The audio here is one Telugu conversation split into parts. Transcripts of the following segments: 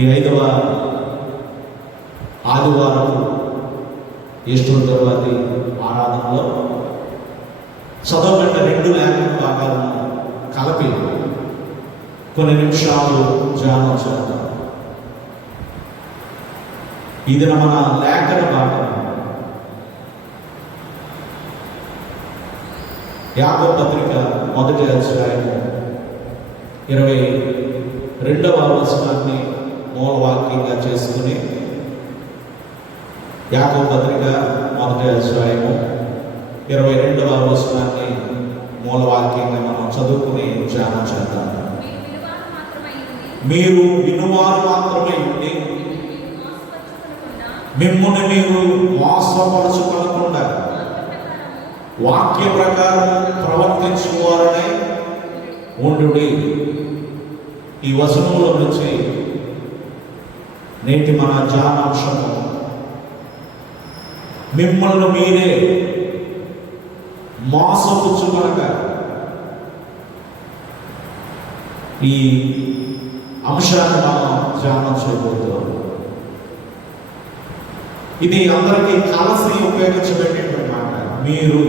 ఈ 5వ ఆదివారం ఈస్టర్ తర్వాతి ఆరాధనలో చదవబడిన 2 లేఖన భాగాలను కలిపి కొన్ని నిమిషాలు ధ్యానం చేద్దాం. ఇది మన లేఖన భాగం యాకోబు పత్రిక 1వ అధ్యాయము 22వ వచనాన్ని మూలవాక్యంగా చేసుకుని యాకోబు పత్రిక 1వ అధ్యాయము 22వ వచనాన్ని మూలవాక్యంగా మనం చదువుకుని ధ్యానం చేద్దాం. మీరు వినువారు మాత్రమే ఉండి మిమ్ముని మీరు మోసపరచుకోకుండా వాక్య ప్రకారం ప్రవర్తించువారనే ఉండుడి. ఈ వచనంలో నుంచి నేటి మన ధ్యానాంశము మిమ్మల్ని మీరే మోసపుచ్చుకొనక. ఈ అంశాన్ని మనం ధ్యానం చేయబోతున్నాం. ఇది అందరికీ కలిసి ఉపయోగించబడేటువంటి మాట. మీరు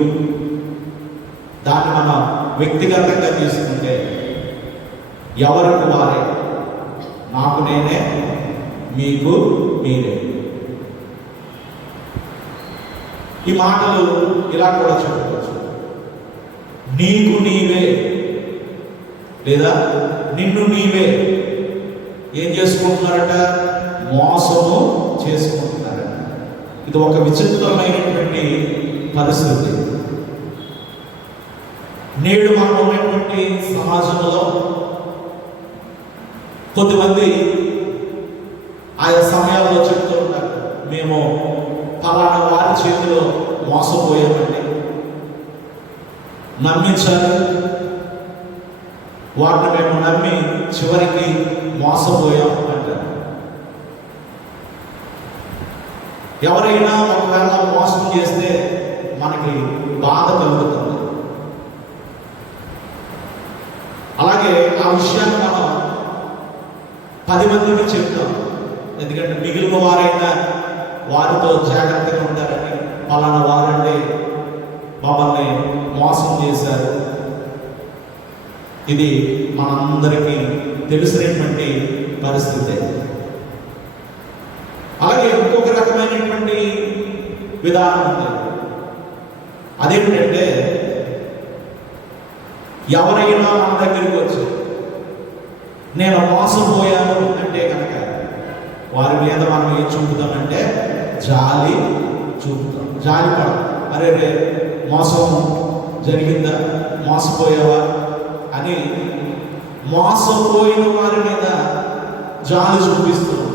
దాన్ని మనం వ్యక్తిగతంగా తీసుకుంటే ఎవరికి వారే, నాకు నేనే, మీకు మీరే. ఈ మాటలు ఇలా కూడా చెప్పవచ్చు. నీకు నీవే లేదా నిన్ను నీవే ఏం చేసుకుంటున్నారట? మోసము చేసుకుంటున్నారట. ఇది ఒక విచిత్రమైనటువంటి పరిస్థితి. నేడు మనం ఉన్నటువంటి సమాజంలో కొద్దిమంది ఆయా సమయాల్లో చెప్తూ ఉంటారు, మేము ఫలానా వారి చేతిలో మోసపోయామండి, నమ్మించాలి, వాటిని మేము నమ్మి చివరికి మోసపోయాం అంటారు. ఎవరైనా ఒకవేళ మోసం చేస్తే మనకి బాధ కలుగుతుంది. అలాగే ఆ విషయాన్ని మనం 10 మందికి చెప్తాం. ఎందుకంటే మిగిలిన వారైనా వారితో జాగ్రత్తగా ఉంటారని, పలానా వారండి మమ్మల్ని మోసం చేశారు. ఇది మనందరికీ తెలిసినటువంటి పరిస్థితి. అలాగే ఇంకొక రకమైనటువంటి విధానం ఉంది. అదేంటంటే ఎవరైనా మన దగ్గరికి వచ్చి నేను మోసపోయాను అంటే కనుక వారి మీద మనం ఏం చూపుతామంటే జాలి చూపుతాం, జాలి పడతాం. అరే రే మోసం జరిగిందా, మోసపోయావా అని మోసపోయిన వారి మీద జాలి చూపిస్తున్నాం.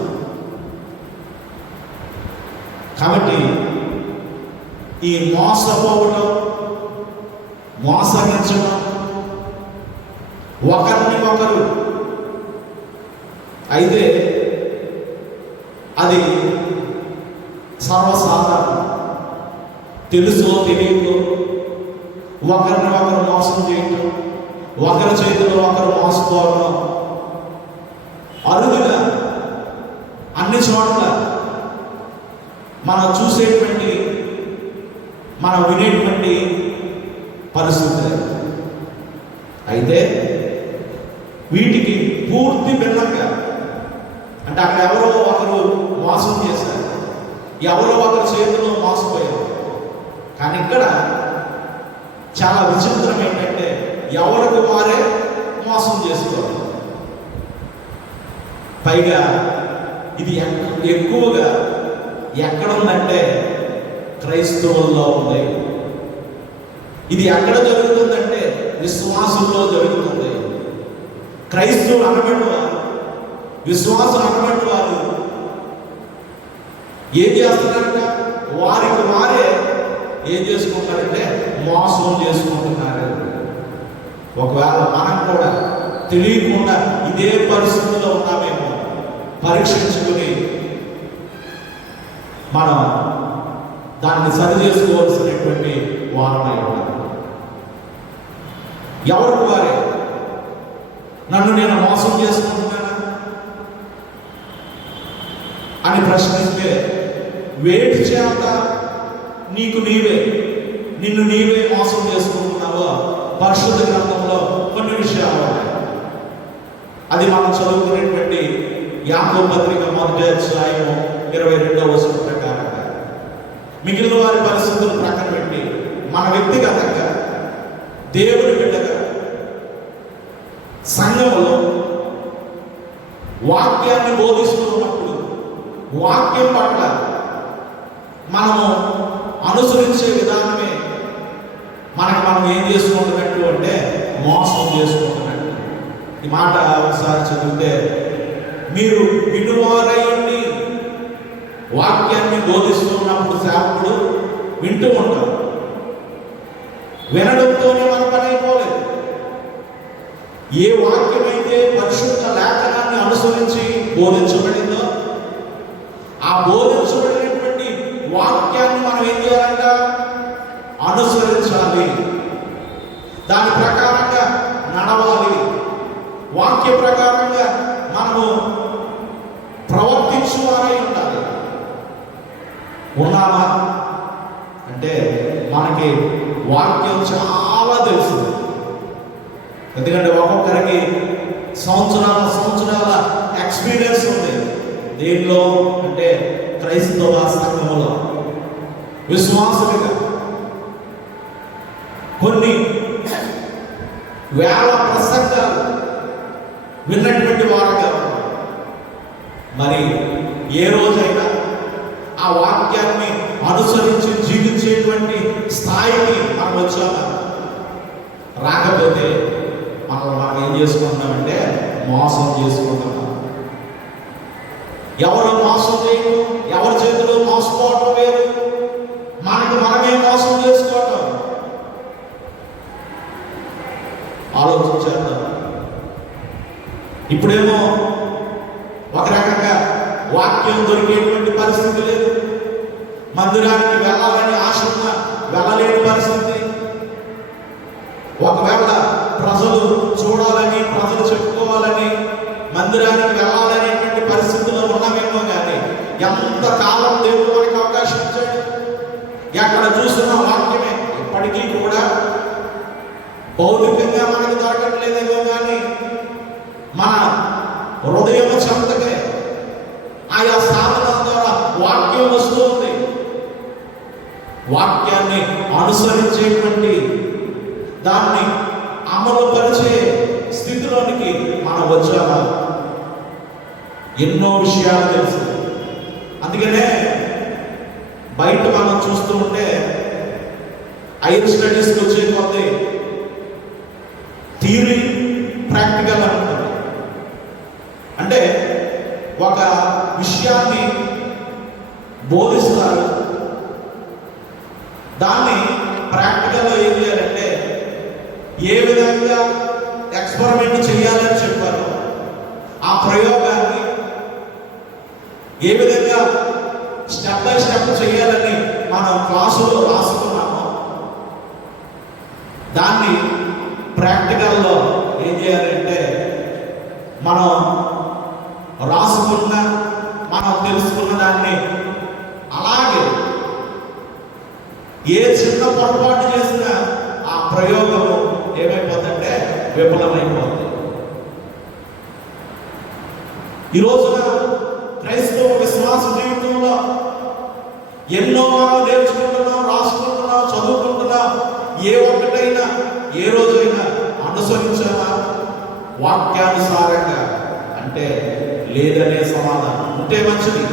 కాబట్టి ఈ మోసపోవడం, మోసగించడం, ఒకరిని ఒకరు అయితే అది సర్వసాధారణం. తెలుసో తెలియదో ఒకరిని ఒకరు మోసం చేయటం, ఒకరి చేతిలో ఒకరు మోసపోవడం అరుదుగా అన్ని చోట్ల మనం చూసేటువంటి, మనం వినేటువంటి పరిస్థితి. అయితే వీటికి పూర్తి భిన్నంగా, అంటే అక్కడ ఎవరో ఒకరు మోసం చేశారు, ఎవరో ఒకరి చేతిలో మోసపోయారు. కానీ ఇక్కడ చాలా విచిత్రం ఏంటంటే ఎవరికి వారే మోసం చేసుకోవాలి. పైగా ఇది ఎక్కువగా ఎక్కడ ఉందంటే క్రైస్తవుల్లో ఉంది. ఇది ఎక్కడ జరుగుతుందంటే విశ్వాసుల్లో జరుగుతుంది. క్రైస్తవులు అనబడిన వారు, విశ్వాసులు అనబడిన వారు ఏం చేస్తున్నారంట? వారికి వారే ఏం చేసుకుంటారంటే మోసం చేసుకుంటున్నారు. ఒకవేళ మనం కూడా తెలియకుండా ఇదే పరిస్థితిలో ఉన్నామేమో పరీక్షించుకుని మనం దాన్ని సరి చేసుకోవాల్సినటువంటి వారమై ఉన్నాం. ఎవరికి వారే నన్ను నేను మోసం చేసుకుంటున్నానా? ప్రశ్నిస్తే వేటి చేత నిన్ను నీవే మోసం చేసుకుంటున్నావో పరిశుద్ధ గ్రంథంలో కొన్ని విషయాలు ఉన్నాయి. అది మనం చదువుకునేటువంటి యాకోబు పత్రిక 1వ అధ్యాయము 22వ వచనం ప్రకారంగా మిగిలిన వారి పరిస్థితులు ప్రక్కన పెట్టి మన వ్యక్తిగతంగా దేవుని బిడ్డగా సంఘములో వాక్యాన్ని బోధిస్తూ ఉన్నప్పుడు వాక్యం పట్ల మనము అనుసరించే విధానమే మనం ఏం చేసుకుంటున్నట్టు అంటే మోసం చేసుకుంటున్నట్టు. ఈ మాట ఒకసారి చదివితే, మీరు వినువారై ఉండి వాక్యాన్ని బోధిస్తున్నప్పుడు సేవకుడు వింటూ ఉంటారు. వినడంతోనే మన పని అయిపోలేదు. ఏ వాక్యమైతే పరిశుద్ధ లేఖనాన్ని అనుసరించి బోధించబడిందో ఆ బోధించబడినటువంటి వాక్యాన్ని మనం ఏం చేయాలంట? అనుసరించాలి. దాని ప్రకారంగా నడవాలి. వాక్య ప్రకారంగా మనము ప్రవర్తించువారై ఉండాలి. ఉన్నామా అంటే మనకి వాక్యం చాలా తెలుసు. ఎందుకంటే ఒక్కొక్కరికి సంవత్సరాల ఎక్స్పీరియన్స్ ఉంది. దీనిలో అంటే క్రైస్తవ సంఘములో విశ్వాసులుగా కొన్ని వేల ప్రసంగాలు విన్నటువంటి వారుగా మరి ఏ రోజైనా ఆ వాక్యాన్ని అనుసరించి జీవించేటువంటి స్థాయికి మనం వచ్చామా? రాకపోతే మనం ఏం చేసుకుంటున్నామంటే మోసం చేసుకుంటున్నాం. ఎవరు మోసం చేయడం, ఎవరి చేతిలో మోసపోవటం వేరు, మనమే మోసం చేసుకోవటం. ఆలోచించేద్దాం. ఇప్పుడేమో ఒక రకంగా వాక్యం దొరికేటువంటి పరిస్థితి లేదు. మందిరానికి వెళ్ళాలని ఆశగా వెళ్ళలేని పరిస్థితి. ఒకవేళ ప్రజలు చూడాలని, ప్రజలు చెప్పుకోవాలని మందిరానికి వెళ్ళాలనేటువంటి పరిస్థితుల్లో ఉన్నామేమో కానీ ఎంత కాలం దేవుడు మనకి అవకాశం ఇచ్చాడు. ఎక్కడ చూస్తున్న వాక్యమే. ఇప్పటికీ కూడా భౌతికంగా మనకి దొరకట్లేదేమో కానీ మన హృదయం చెంతకే ఆయా సాధనాల ద్వారా వాక్యం వస్తూ ఉంది. వాక్యాన్ని అనుసరించేటువంటి దాన్ని అమలు పరిచే స్థితిలోనికి మనం వచ్చామా? ఎన్నో విషయాలు తెలుసు. అందుకనే బయట మనం చూస్తూ ఉంటే హైయర్ స్టడీస్కి వచ్చే కొద్ది థియరీ ప్రాక్టికల్ అంటారు. అంటే ఒక విషయాన్ని బోధిస్తారు, దాన్ని ప్రాక్టికల్గా ఏం చేయాలంటే ఏ విధంగా ఎక్స్పెరిమెంట్ చేయాలని చెప్పారు, ఆ ప్రయోగాన్ని ఏ విధంగా స్టెప్ బై స్టెప్ చేయాలని మనం క్లాసులో రాసుకున్నామో దాన్ని ప్రాక్టికల్లో ఏం చేయాలంటే మనం రాసుకున్న, మనం తెలుసుకున్న దాన్ని అలాగే ఏ చిన్న పొరపాటు చేసినా ఆ ప్రయోగము ఏమైపోతుందంటే విఫలమైపోతుంది. ఈ రోజున క్రైస్తవ విశ్వాస జీవితంలో ఎన్నో మనం నేర్చుకుంటున్నాం, రాసుకుంటున్నాం, చదువుకుంటున్నాం. ఏ ఒక్కటైనా ఏ రోజైనా అనుసరించామా వాక్యానుసారంగా అంటే లేదనే సమాధానం ఉంటే మంచిది.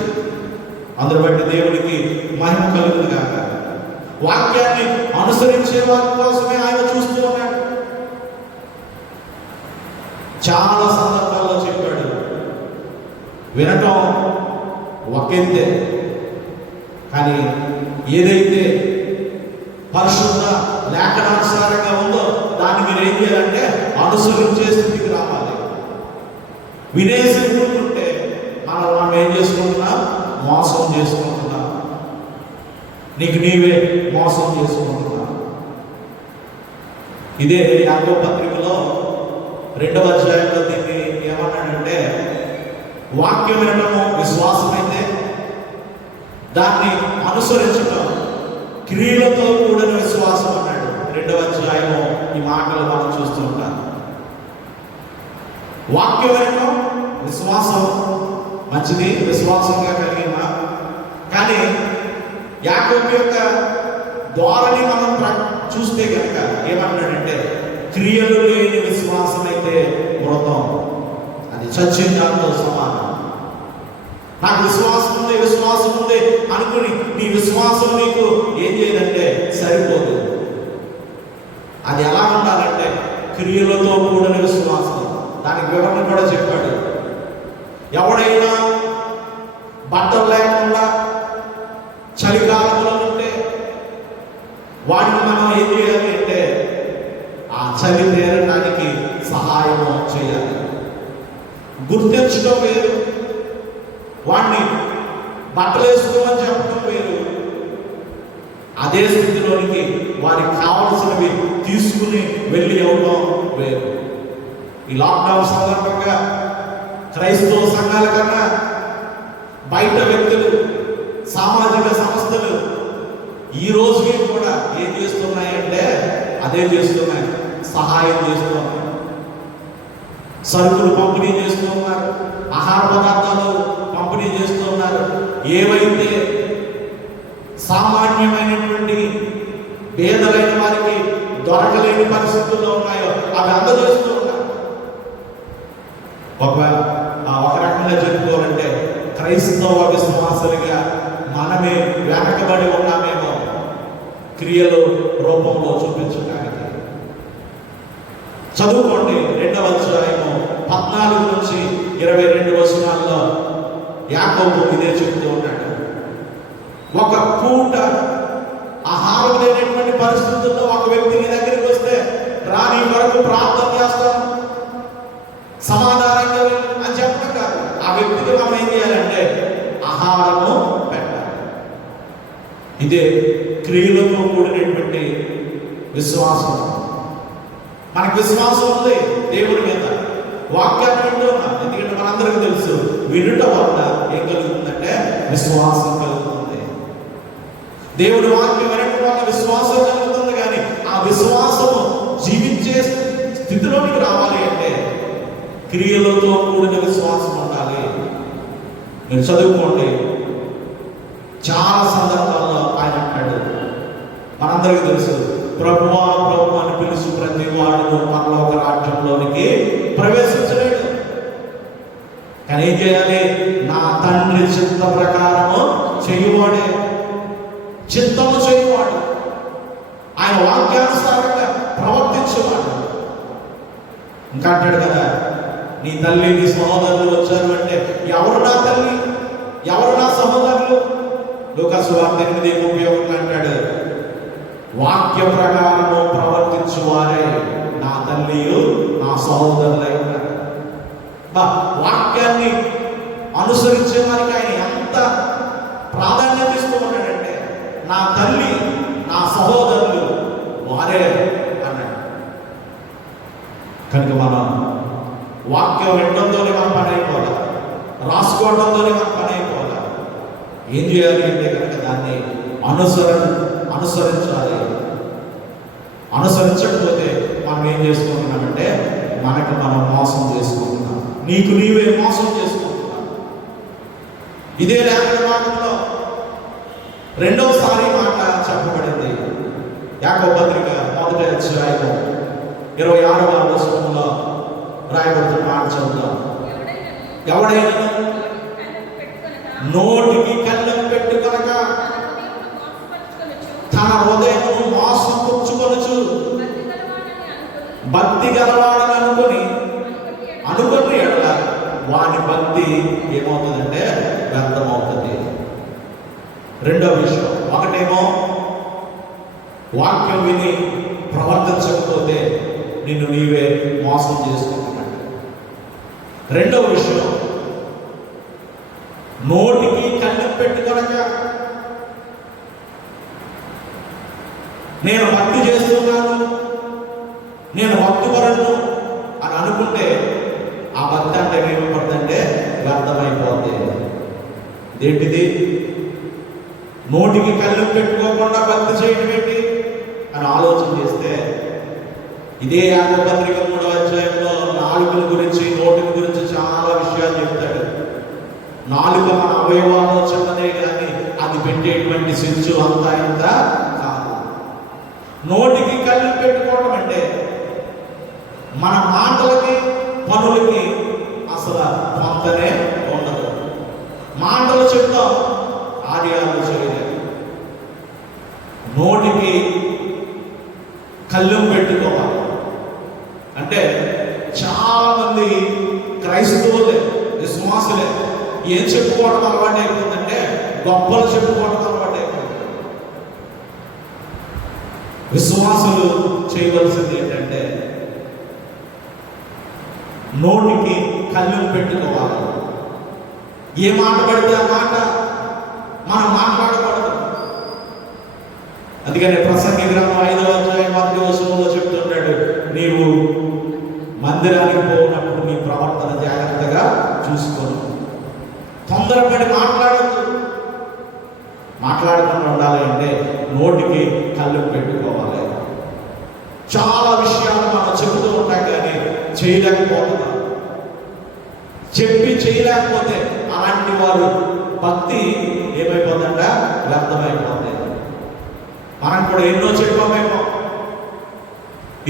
అందును బట్టి దేవుడికి మహిమ కలుగును గాక. వాక్యాన్ని అనుసరించే వారి కోసమే ఆయన చూస్తూ ఉన్నాడు. చాలా సందర్భాల్లో చెప్పాడు, వినటం ఒకంతే, కానీ ఏదైతే పరిశుద్ధ లేఖనానుసారంగా ఉందో దాన్ని మీరు ఏం చేయాలంటే అనుసరించే స్థితికి రావాలి. వినేసి ఊరుకుంటే మనం ఏం చేసుకుంటున్నాం? మోసం చేసుకుంటున్నాం. నీకు నీవే మోసం చేసుకుంటున్నాం. ఇదే యాకోబు పత్రికలో 2వ అధ్యాయంలో దీన్ని ఏమన్నాడంటే, వాక్యం వినడము విశ్వాసం అయితే దాన్ని అనుసరించడం క్రియలతో కూడిన విశ్వాసం అన్నాడు. 2వ అధ్యాయము ఈ మాటలు మనం చూస్తూ ఉంటాం. వాక్యం వినడం విశ్వాసం మంచిది, విశ్వాసంగా కలిగిన. కానీ యాకోబు యొక్క ద్వారాని మనం చూస్తే కనుక ఏమంటాడంటే, క్రియలు లేని విశ్వాసం అయితే మృతం, అది చచ్చిన దాంతో సమానం. నాకు విశ్వాసం ఉంది అనుకుని నీ విశ్వాసం నీకు ఏం చేయదంటే సరిపోదు. అది ఎలా ఉండాలంటే క్రియలతో కూడిన విశ్వాసం. దానికి వివరణ కూడా చెప్పాడు. ఎవడైనా బట్టలు లేకుండా చలికాలంలో ఉంటే వాడిని మనం ఏం చేయాలి అంటే ఆ చలి తీరడానికి సహాయం చేయాలి. గుర్తించడం వేరు, వాడిని బట్టలు వేసుకోమని చెప్పడం వేరు. అదే స్థితిలోనికి వారికి కావలసినవి తీసుకుని వెళ్ళి ఇవ్వడం వేరు. ఈ లాక్డౌన్ సందర్భంగా క్రైస్తవ సంఘాల కన్నా బయట వ్యక్తులు, సామాజిక సంస్థలు ఈ రోజుకి కూడా ఏం చేస్తున్నాయంటే అదే చేస్తున్నాయి, సహాయం చేస్తున్నాయి. సరుకులు పంపిణీ చేస్తున్నారు, ఆహార పదార్థాలు పంపిణీ చేస్తున్నారు. ఏవైతే సామాన్యమైనటువంటి పేదలైన వారికి దొరకలేని పరిస్థితుల్లో ఉన్నాయో అవి అందజేస్తూ ఉన్నారు. ఒక రకంగా చెప్పుకోవాలంటే క్రైస్తవ విశ్వాసులుగా మనమే వెనకబడి ఉన్నామేమో క్రియలు రూపంలో చూపించడానికి. చదువుకోండి 2వ అధ్యాయము 14 నుంచి 22 వచనాల్లో యాకోబు ఇదే చెబుతూ ఉన్నాడు. ఒక పూట ఆహారం లేనటువంటి పరిస్థితుల్లో ఒక వ్యక్తి నీ దగ్గరికి వస్తే రాని వరకు ప్రార్థన చేస్తాను, సమాధానంగా అని చెప్పడం కాదు. ఆ వ్యక్తికి మనం ఏం చేయాలంటే ఆహారము పెట్టాలి. ఇదే క్రియలతో కూడినటువంటి విశ్వాసం. మనకు విశ్వాసం ఉంది దేవుడి మీద, వాక్యాన్ని వింటున్నాం. ఎందుకంటే మనందరికీ తెలుసు వినుట వల్ల ఏం కలుగుతుందంటే విశ్వాసం కలుగుతుంది. దేవుడి వాక్యం వినటం వల్ల విశ్వాసం కలుగుతుంది. కానీ ఆ విశ్వాసము జీవించే స్థితిలోనికి రావాలి అంటే క్రియలతో కూడిన విశ్వాసం ఉండాలి. మీరు చదువుకోండి. చాలా సందర్భాల్లో ఆయన అంటాడు, మనందరికీ తెలుసు, ప్రభువా ప్రభు అని పిలుచు ప్రతి వాడు పరలోక రాజ్యంలోనికి ప్రవేశించలేడు. కానీ ఏం చేయాలి? నా తండ్రి చిత్త ప్రకారము చేయువాడే, చిత్తము చేయువాడు, ఆయన వాక్యానుసారంగా ప్రవర్తించేవాడు. ఇంకా అంటాడు కదా, నీ తల్లి నీ సహోదరులు వచ్చారు అంటే ఎవరు నా తల్లి, ఎవరు నా సహోదరులు? లూకాసు వార్త 8:30 అంటాడు, వాక్య ప్రకారము ప్రవర్తించువారే నా తల్లియు నా సహోదరులై ఉన్నారు. వాక్యాన్ని అనుసరించే వారికి ఆయన ఎంత ప్రాధాన్యత ఇస్తూ ఉన్నాడంటే నా తల్లి నా సహోదరులు వారే అన్నాడు. కనుక మనం వాక్యం వినడంతోనే మన పని అయిపోవాలి, రాసుకోవడంతోనే మన పని అయిపోవాలి. ఏం చేయాలి అంటే కనుక దాన్ని అనుసరించాలి. అనుసరించకపోతే మనం ఏం చేసుకుంటున్నామంటే మనకు మనం మోసం చేసుకుంటున్నాం, నీకు నీవే మోసం చేసుకుంటున్నాం. ఇదే లేఖన భాగంలో 2వసారి మాట చెప్పబడింది. యాకోబు పత్రిక 1వ అధ్యాయము 26వ వచనంలో రాయబడుతున్న మాట చదువుతాం. ఎవడైనా నోటికి కళ్ళం పెట్టు కనుక తన హృదయమును మోసపుచ్చుకొనుచు భక్తి గలవాడని అనుకుని ఎడల వాని భక్తి ఏమవుతుందంటే వ్యర్థమవుతుంది. రెండవ విషయం, ఒకటేమో వాక్యం విని ప్రవర్తించకపోతే నిన్ను నీవే మోసం చేసుకుంటున్నాడు. రెండవ విషయం, నోటికి కళ్ళెం పెట్టు కనుక నేను భక్తి చేస్తున్నాను, నేను భక్తిపరుడు అని అనుకుంటే ఆ భక్తి అంటే, ఏమైపోతుందంటే వ్యర్థమైపోతుంది. ఏంటిది? నోటికి కళ్ళు పెట్టుకోకుండా భక్తి చేయడం ఏంటి అని ఆలోచన చేస్తే, ఇదే యాకోబు పత్రిక 3వ అధ్యాయంలో నాలుకల గురించి, నోటిని గురించి చాలా విషయాలు చెప్తాడు. నాలుక మన అవయవాల్లో చిన్నదే కానీ అది పెట్టేటువంటి శిక్షు అంతా ఇంత కాదు. నోటికి కళ్ళు పెట్టుకోవడం అంటే మన మాటలకి పనులకి అసలు పొంతనే ఉండదు. మాటలు చెప్తాం, కార్యాలు చేయలేదు. నోటికి కళ్ళెం పెట్టుకోవాలి అంటే చాలా మంది క్రైస్తవులే, విశ్వాసులే ఏం చెప్పుకోవడం అలవాటు అయిపోతుందంటే గొప్పలు చెప్పుకోవడం అలవాటు అయిపోతుంది. విశ్వాసులు చేయవలసింది ఏంటంటే నోటికి కళ్ళెం పెట్టుకోవాలి. ఏ మాట పడితే ఆ మాట మనం మాట్లాడకూడదు. అందుకని ప్రసంగి గ్రంథం 5వ అధ్యాయం 1వ వచనంలో చెప్తుంటాడు, నీవు మందిరానికి పోయినప్పుడు నీ ప్రవర్తన జాగ్రత్తగా చూసుకోను. తొందరపడి మాట్లాడద్దు. మాట్లాడకుండా ఉండాలి అంటే నోటికి కళ్ళు పెట్టుకోవాలి. చాలా విషయాలు మనం చెబుతూ ఉంటాం కానీ చేయలేకపోతున్నాం. చెప్పి చేయలేకపోతే అలాంటి వారు భక్తి ఏమైపోతుందంట, వ్యర్థమైపోతుంది. మనం కూడా ఎన్నో చెప్పామేమో,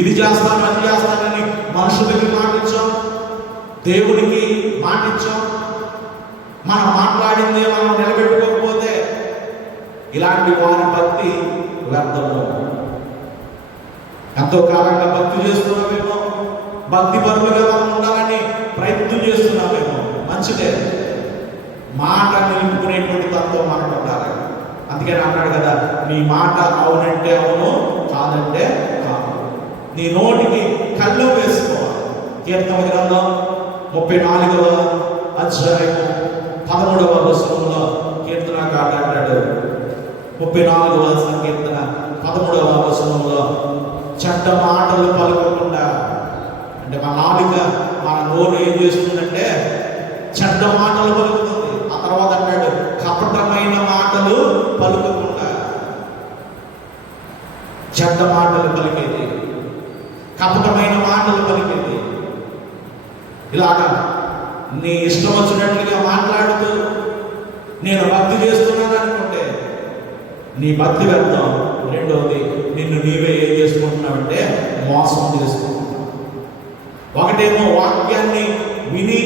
ఇది చేస్తాను అది చేస్తానని మనుషులకి మాటించాం, దేవుడికి మాటించాం. మనం మాట్లాడిందే మనం నిలబెట్టుకోకపోతే ఇలాంటి వారి భక్తి వ్యర్థము. ఎంతో కాలంగా భక్తి చేస్తున్నామేమో, భక్తి పరులుగా మనం ఉండాలని ప్రయత్నం చేస్తున్నామేమో, మంచిదే. మాట నిలుపుకునేటువంటి తత్వం మనకు ఉండాలి. అందుకని అన్నాడు కదా, నీ మాట అవునంటే అవును, కాదంటే కాదు. నీ నోటికి కళ్ళు వేసుకోవాలి. కీర్తన గ్రంథం 34వ అధ్యాయం 13వ వచనంలో కీర్తనకారుడు అంటాడు, 34వ సంకీర్తన 13వ వచనంలో, చెడ్డ మాటలు పలకకుండా, అంటే మన నాలుక, మన నోరు ఏం చేస్తుందంటే చెడ్డ మాటలు పలుకుతుంది. ఆ తర్వాత అంటాడు, కపటమైన మాటలు పలుకకుండా. చెడ్డ మాటలు పలికేది, కపటమైన మాటలు పలికేది. ఇలాగా నీ ఇష్టం వచ్చినట్లుగా మాట్లాడుతూ నేను భక్తి చేస్తున్నాను అనుకుంటే నీ భక్తి వ్యర్థం. రెండవది, నిన్ను నీవే ఏం చేసుకుంటున్నావంటే మోసం చేసుకుంటున్నావు. ఒకటేమో వాక్యాన్ని విని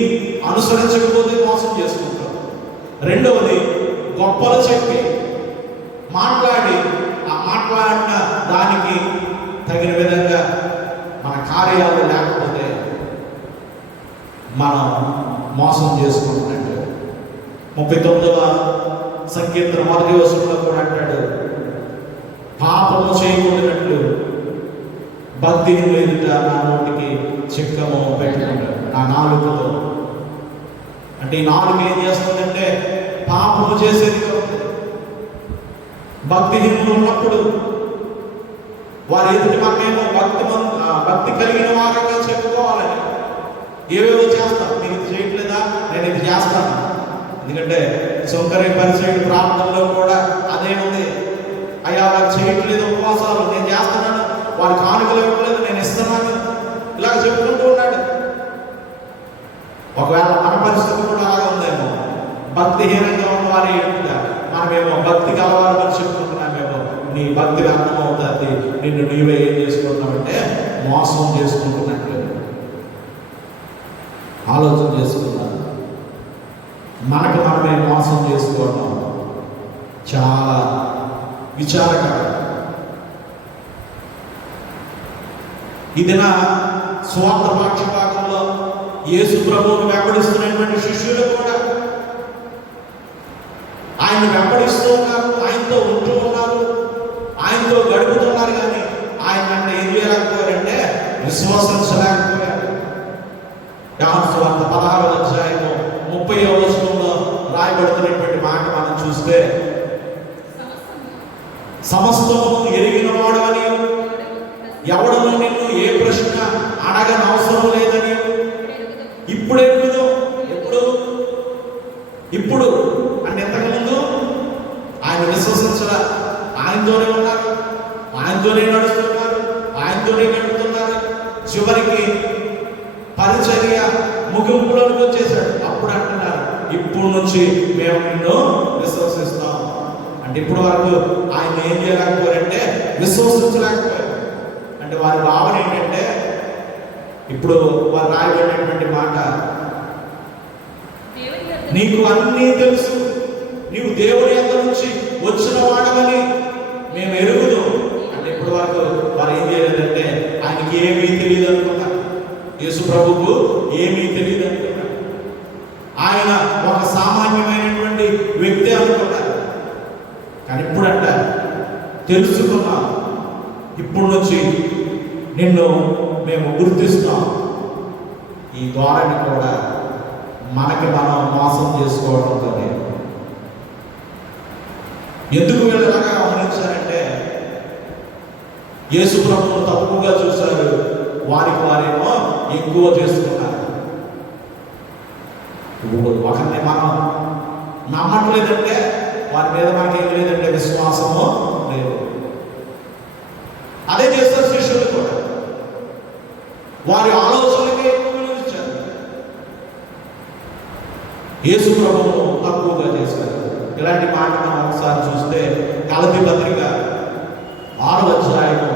అనుసరించకపోతే మోసం చేసుకుంటావు. రెండవది, గొప్పలు చెప్పి మాట్లాడి ఆ మాట్లాడిన దానికి తగిన విధంగా మన కార్యాలు లేకపోతే మనం మోసం చేసుకుంటున్నట్టు. 39వ సంకీర్తన 1వ వచనంలో కూడా అంటాడు, పాపము చేయకూడనట్లు భక్తిని లేదుట నా నోటికి చిక్కము పెట్టుకుంటాడు, నా నాలుకతో. అంటే ఈ నాలుక ఏం చేస్తుందంటే పాపము చేసేది కాబట్టి. భక్తిహీనులు ఉన్నప్పుడు వారి ఎదుటి మనమేమో భక్తి కలిగిన వారంగా చెప్పుకోవాలని ఏవేవో చేస్తాం. నేను ఇది చేయట్లేదా, నేను ఇది చేస్తాను. ఎందుకంటే సౌకర్య పరిచయం ప్రార్థనలో కూడా అదే ఉంది. అయ్యా వారు చేయట్లేదు ఉపవాసాలు, నేను చేస్తున్నాను. వారి కానుకలు ఇవ్వట్లేదు, నేను ఇస్తున్నాను. ఇలాగ చెప్పుకుంటూ ఉన్నాడు. ఒకవేళ మన పరిస్థితి కూడా అలాగే ఉందేమో. భక్తిహీనంగా ఉన్న వారి ఎదుట మనమేమో భక్తి కలవాలని చెప్పుకుంటున్నామేమో. నీ భక్తి వ్యర్థం అవుతుంది. నిన్ను నీవే ఏం చేసుకుంటున్నావంటే మోసం చేసుకుంటున్నట్లు. ఆలోచన చేసుకున్నాను. మనకు మనమే మోసం చేసుకోవడం చాలా విచారకరం. ఇది నా స్వార్థ పాఠ్యభాగంలో యేసు ప్రభువును వెంబడిస్తున్నటువంటి శిష్యులు కూడా ఆయన వెంబడిస్తూ ఉన్నారు, ఆయనతో ఉంటూ ఉన్నారు, ఆయనతో గడుపుతున్నారు. కానీ ఆయన అంటే ఏం చేయలేకపోయారంటే విశ్వసించలేకపోయారు. యోహాను సువార్త 16వ అధ్యాయము 30వ వచనంలో రాయబడుతున్నటువంటి మాట మనం చూస్తే, సమస్తము ఎరిగిన వాడు అని, ఎవడను నిన్ను ఏ ప్రశ్న అడగని అవసరం లేదని ఇప్పుడు ఎరుగుదు. ఇప్పుడు అంటే ఎంతకు ముందు ఆయన విశ్వసించ ఆయనతోనే నడుస్తున్నారు, ఆయనతోనే గడుపుతున్నారు. చివరికి పరిచర్య ముగింపులోకి వచ్చేసాడు. అప్పుడు అంటున్నారు, ఇప్పుడు నుంచి మేము నిన్ను విశ్వసిస్తాం. అంటే ఇప్పుడు వరకు ఆయన ఏం చేయలేకపోయారంటే విశ్వసించలేకపోయారు. అంటే వారి భావన ఏంటంటే, ఇప్పుడు వారు రాయబడినటువంటి మాట, నీకు అన్నీ తెలుసు, నీవు దేవుని యొక్క నుంచి వచ్చిన వాడవని మేము ఎరుగుదాం. అంటే ఇప్పుడు వరకు వారు ఏం చేయలేదంటే, ఆయనకి ఏమీ తెలియదు అనుకున్నారు. యేసు ప్రభువుకు ఏమీ తెలియదు అనుకున్నారు. ఆయన ఒక సామాన్యమైనటువంటి వ్యక్తి అనుకున్నారు. కానీ ఇప్పుడంట తెలుసుకున్నా, ఇప్పుడు నుంచి నిన్ను మేము గుర్తిస్తాం. ఈ ద్వారాన్ని కూడా మనకి మనం మోసం చేసుకోవడంతో ఎందుకు వీళ్ళు ఎలాగా వ్యవహరించారంటే, యేసు ప్రభువును తక్కువగా చూశారు, వారికి వారేమో ఎక్కువ చేసుకున్నారు. ఇప్పుడు ఒకరిని మనం నమ్మట్లేదంటే వారి మీద మనకేం లేదంటే విశ్వాసము లేదు. అదే చేస్తారు శిష్యులు కూడా. వారి ఆలోచనలకే ఎక్కువ ఇచ్చారు, యేసు ప్రభువును తక్కువగా చేశారు. ఇలాంటి మాట మనం ఒకసారి చూస్తే గలతీ పత్రిక 6వ అధ్యాయము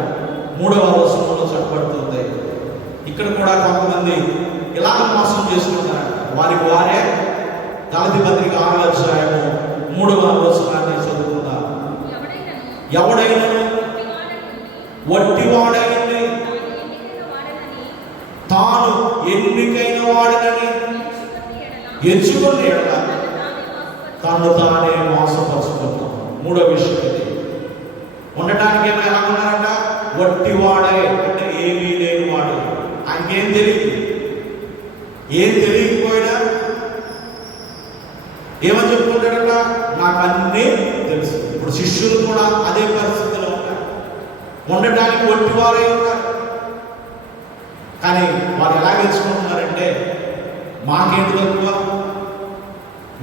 3వ వచనంలో చెప్పబడుతుంది. ఇక్కడ కూడా కొంతమంది ఇలాగ మోసం చేసుకుంటారు. వారికి వారే గలతీ పత్రిక 6వ అధ్యాయము 3వ వచనాన్ని చదువుకుందాం. ఎవడైనా వట్టివాడైంది తాను ఎన్నికైన వాడనని ఎంచుకుని ఎడల తను తానే మోసపరుచుకుంటాం. మూడో విషయం ఇది. ఉండటానికి ఏమో ఎలా ఉన్నారంట, వట్టివాడే, అంటే ఏమీ లేని వాడు. ఆయనకేం తెలియదు. ఏం తెలియకపోయినా ఏమని చెప్పుకుంటాడట, నాకు అన్నీ తెలుసు. ఇప్పుడు శిష్యులు కూడా అదే పరిస్థితిలో ఉన్నారు. ఉండటానికి వట్టివారే ఉన్నారు. కానీ వారు ఎలా ఎంచుకుంటున్నారంటే, మాకేంటి తక్కువ,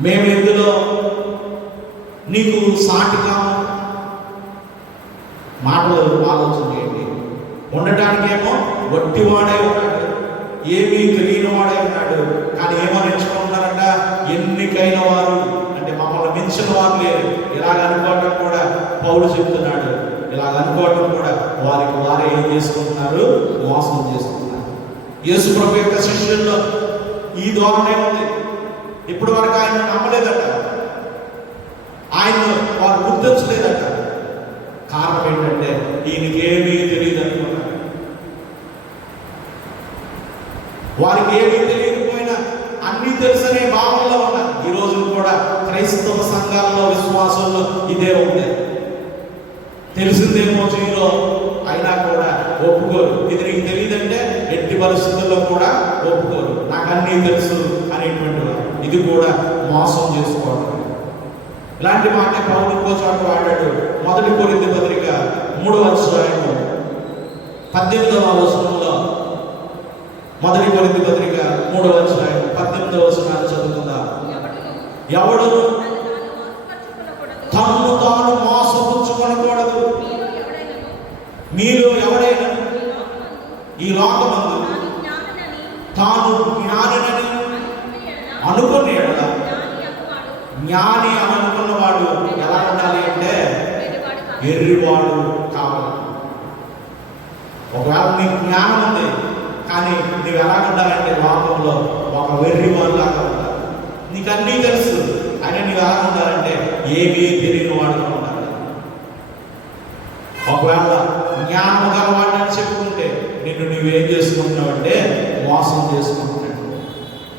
మేము ఎందులో నీకు సాటిగా. మాటలు ఆలోచన చేయండి. ఉండటానికేమో వట్టివాడే ఉన్నాడు, ఏమీ తెలియని వాడే ఉన్నాడు. కానీ ఏమని ఎంచుకుంటున్నారంట, ఎన్నికైన వారు, అంటే మమ్మల్ని మించిన వారు లేరు. ఇలాగ అనుకోవటం కూడా పౌలు చెప్తున్నాడు. ఇలాగ అనుకోవటం కూడా వారికి వారే ఏం చేసుకుంటున్నారు, మోసం చేసుకుంటున్నారు. యేసు ప్రభు యొక్క శిష్యుల్లో ఈ ధోరణే ఉంది. ఇప్పుడు వరకు ఆయన నమ్మలేదట, ఆయన వారు గుర్తించలేదట. కారణం ఏంటంటే, ఈయనకి ఏమీ తెలియదు అనుకున్నారు. వారికి ఏమీ తెలియకపోయినా అన్నీ తెలుసనే భావనలో ఉన్నారు. ఈ రోజు కూడా క్రైస్తవ సంఘాల్లో, విశ్వాసంలో ఇదే ఉంది. తెలిసిందేమో జీరో అయినా కూడా ఒప్పుకోరు. ఇది నీకు తెలియదంటే ఎట్టి పరిస్థితుల్లో కూడా ఒప్పుకోరు. నాకు అన్నీ తెలుసు అనేటువంటి వారు. ఇది కూడా మోసం చేసుకోవడం. ఇలాంటి మాట పౌలు ఇంకో చోట వాడాడు. 1 కొరింథీ పత్రిక 3వ అధ్యాయము 18వ వచనంలో, 1 కొరింథీ పత్రిక 3వ అధ్యాయం 18వ వచనాన్ని చదువుకుందాం. ఎవడు తన్ను తాను మోసపుచ్చుకొనకూడదు. మీలో ఎవడైనా ఈ లోకమందు తాను జ్ఞానినని అనుకుని ఎడల, జ్ఞాని అని అనుకున్నవాడు ఎలా ఉండాలి అంటే ఎర్రివాడు కావాలి. ఒకవేళ నీకు జ్ఞానం ఉంది, కానీ నువ్వు ఎలా ఉండాలంటే లోకంలో ఒక వెర్రివాడు లాగా ఉండాలి. నీకు అన్నీ తెలుసు, అయినా నువ్వు ఎలా ఉండాలంటే ఏమీ తెలియని వాడుగా ఉండాలి. ఒకవేళ జ్ఞానం గలవాడిని అని చెప్పుకుంటే నిన్ను నువ్వేం చేసుకుంటున్నావు అంటే మోసం చేసుకుంటున్నాడు.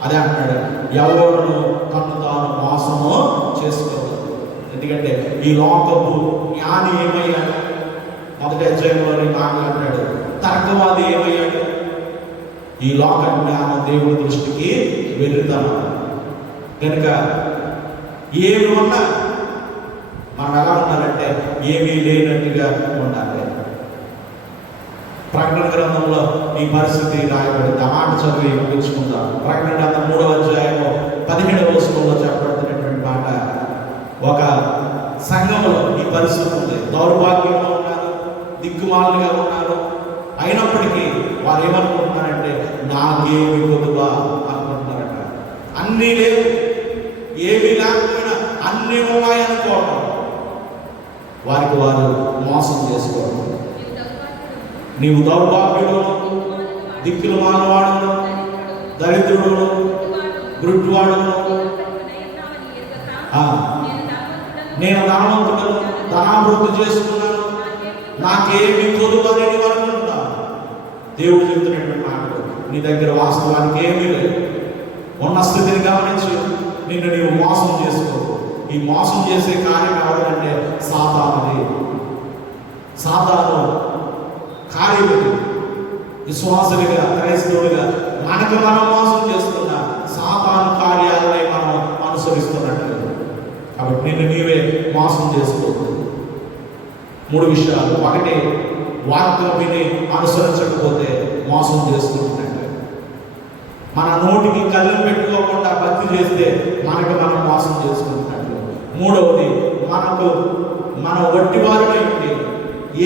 అదే అంటున్నాడు, ఎవరు తను తాను మోసము చేసుకోవద్దు. ఎందుకంటే ఈ లోకపు జ్ఞాని ఏమయ్యాడు, 1వ అధ్యాయంలోని మాటలు అంటాడు. తర్కవాది ఏమయ్యాడు, ఈ లోక జ్ఞానం దేవుడి దృష్టికి వెళ్తాను. కనుక ఏమి ఉన్నా మనం ఎలా ఉండాలంటే ఏమీ లేనట్టుగా ఉండాలి. ప్రకటన గ్రంథంలో ఈ పరిస్థితి రాయబడింది. ఆ మాట చదివి ముగించుకుందాం. ప్రకటన గ్రంథం 3వ అధ్యాయము 17వ వచనంలో చెప్పబడుతున్నటువంటి మాట, ఒక సంఘంలో ఈ పరిస్థితి ఉంది. దౌర్భాగ్యంలో ఉన్నారు, దిక్కుమాలుగా ఉన్నారు. అయినప్పటికీ వారు ఏమనుకుంటున్నారంటే నాకేమి కొద్దుగా అనుకుంటున్నారట. అన్నీ లేవు, ఏమీ లేకపోయినా అన్నీ ఉన్నాయనుకోవడం, వారికి వారు మోసం చేసుకోవడం. నీవు దౌర్భాగ్యుడు, దిక్కులు మానవాడు, దరిద్రుడు, గురుట్వాడు, నేను ధనవంతుడను, ధనాభివృద్ధి చేసుకున్నాను, నాకేమి కొదువు అని నీవు అనుకుంటున్నావు. దేవుడు చెబుతున్నటువంటి మాటలు, నీ దగ్గర వాస్తవానికి ఏమీ లేదు. ఉన్న స్థితిని గమనించి నిన్ను నీవు మోసం చేసుకో. ఈ మోసం చేసే కార్యం ఎవరంటే సాతానుది. సాతాను కార్యము విశ్వాసులుగా, క్రైస్తవులుగా మనకు మనం మోసం చేస్తున్న సాతాను కార్యాలనే మనం అనుసరిస్తున్నట్టు. కాబట్టి నిన్ను నీవే మోసం చేసుకోవద్దు. 3 విషయాలు. 1, వాక్యం విని అనుసరించకపోతే మోసం చేసుకుంటున్నట్టు. మన నోటికి కళ్ళం పెట్టుకోకుండా భక్తి చేస్తే మనకు మనం మోసం చేసుకుంటున్నట్లు. 3వది, మనం వట్టి వారమై ఉండి,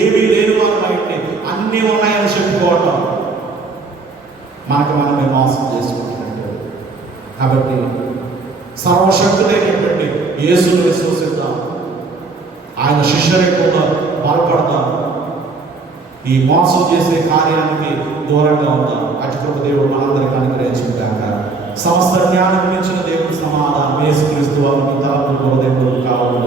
ఏమీ లేని వారమై ఉండి అన్నీ ఉన్నాయని చెప్పుకోవటం మనకు మనమే మోసం చేసుకుంటున్నట్టు. కాబట్టి సర్వశక్తులైనటువంటి యేసును విశ్వసిద్దాం, ఆయన శిష్యరేఖంలో బలపడదాం, ఈ మోసం చేసే కార్యానికి దూరంగా ఉందాం. అటు కృప దేవుడు మనందరికీ అనుగ్రహించుగాక. సమస్త జ్ఞానం ఇచ్చిన దేవుడి సమాధానం యేసుక్రీస్తు వారికి తలంపులు కావాలి.